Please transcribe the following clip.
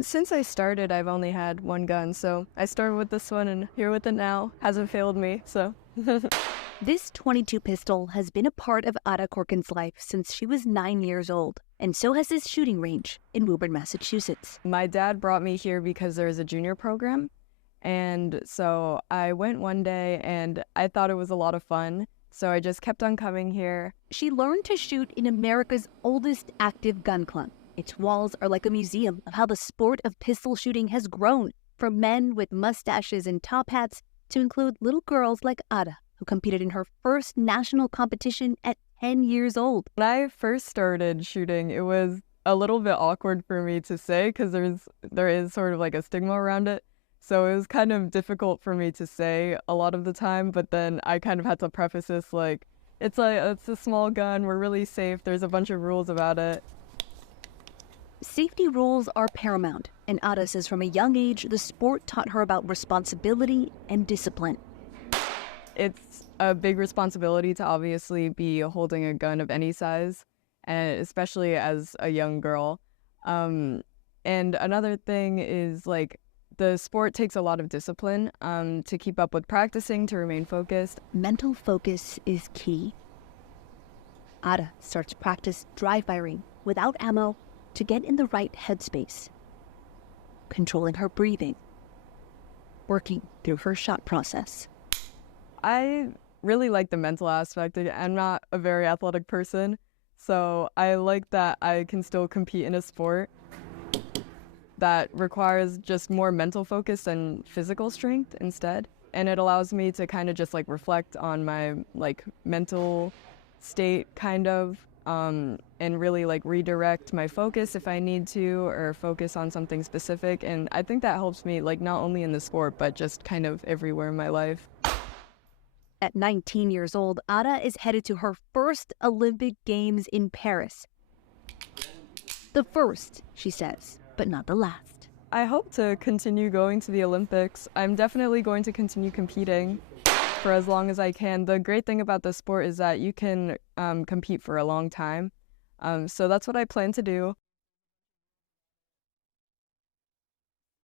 Since I started, I've only had one gun, so I started with this one and here with it now. Hasn't failed me, so. This .22 pistol has been a part of Ada Korkhin's life since she was 9 years old, and so has his shooting range in Woburn, Massachusetts. My dad brought me here because there's a junior program, and so I went one day and I thought it was a lot of fun, so I just kept on coming here. She learned to shoot in America's oldest active gun club. Its walls are like a museum of how the sport of pistol shooting has grown, from men with mustaches and top hats to include little girls like Ada, who competed in her first national competition at 10 years old. When I first started shooting, it was a little bit awkward for me to say because there is sort of like a stigma around it. So it was kind of difficult for me to say a lot of the time, but then I kind of had to preface this like it's a small gun, we're really safe, there's a bunch of rules about it. Safety rules are paramount, and Ada says from a young age, the sport taught her about responsibility and discipline. It's a big responsibility to obviously be holding a gun of any size, and especially as a young girl. And another thing is like the sport takes a lot of discipline to keep up with practicing, to remain focused. Mental focus is key. Ada starts practice dry firing without ammo to get in the right headspace, controlling her breathing, working through her shot process. I really like the mental aspect. I'm not a very athletic person, so I like that I can still compete in a sport that requires just more mental focus and physical strength instead. And it allows me to kind of just like reflect on my like mental state kind of, and really like redirect my focus if I need to, or focus on something specific. And I think that helps me like not only in the sport, but just kind of everywhere in my life. At 19 years old, Ada is headed to her first Olympic Games in Paris. The first, she says, but not the last. I hope to continue going to the Olympics. I'm definitely going to continue competing for as long as I can. The great thing about the sport is that you can compete for a long time. So that's what I plan to do.